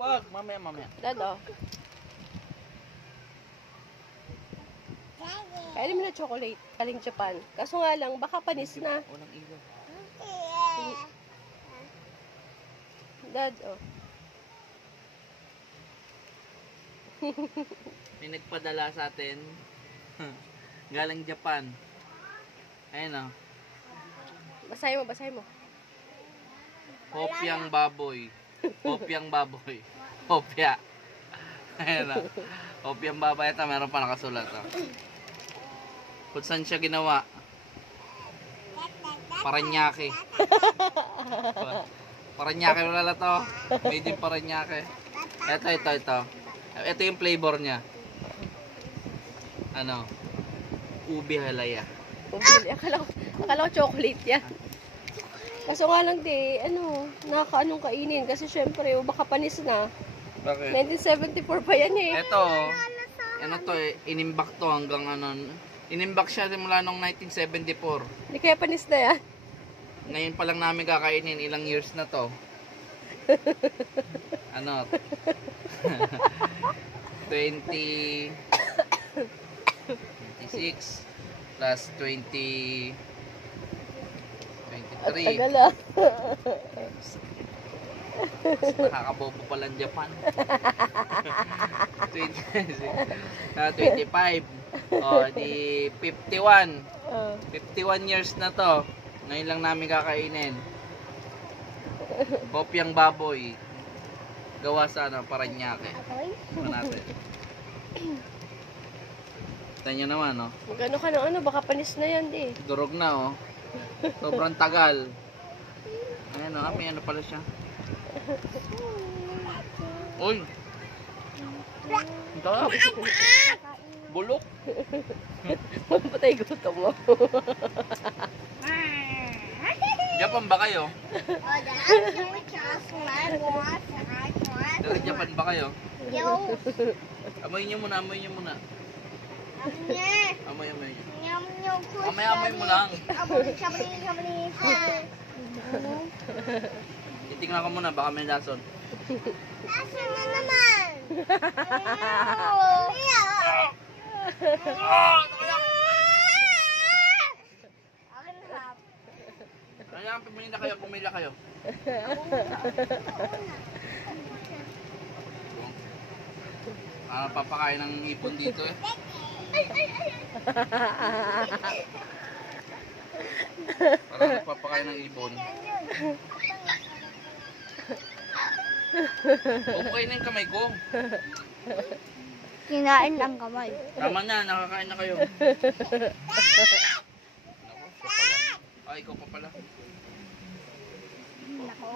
Wag, mamaya. Dad, oh. Kaya mo na chocolate. Galing Japan. Kaso nga lang, baka panis na. Walang ilaw. Dad, oh. May nagpadala sa atin. Galing Japan. Ayun o. Basahin mo. Hopyang baboy. Hopya. Ayun o. Hopyang baboy. Ito, meron pa nakasulat o. Kung saan siya ginawa? Paranaque. Paranaque wala to. Made in Paranaque. Ito. Ito yung flavor niya. Ano? Ubi halaya. Akala ko chocolate yan. Kaso nga lang nakakaanong kainin. Kasi syempre, baka panis na. Bakit? 1974 pa yan eh. Ito, inimbak to hanggang inimbak siya simula noong 1974. Hindi kaya panis na yan. Ngayon pa lang namin kakainin, ilang years na to. 26 plus 23. At tagal ah. Nakakabobo pala ng Japan. 25. Di 51. 51 years na to. Ngayon lang namin kakainin. Hopyang baboy. Gawa sa Paranaque. Ano natin? Tignan nyo naman, no? Magano ka ng baka panis na yan, di. Durog na, oh. Sobrang tagal. Ayan, oh. May ano pala siya. Uy! Ito. Bulok. Patay gutom mo. Japan ba kayo? Dari Japan ba kayo? Amoy nyo muna. Amoy. Amoy mo lang. Titingnan ko muna, baka may lason. Lason na naman! Kaya pumila kayo. Papakain ng ipon dito eh. Parang nagpapakain ng ibon. Bumukain na yung kamay ko. Kinain ang kamay. Tama na, nakakain na kayo. Ay, ikaw pa pala. Nako.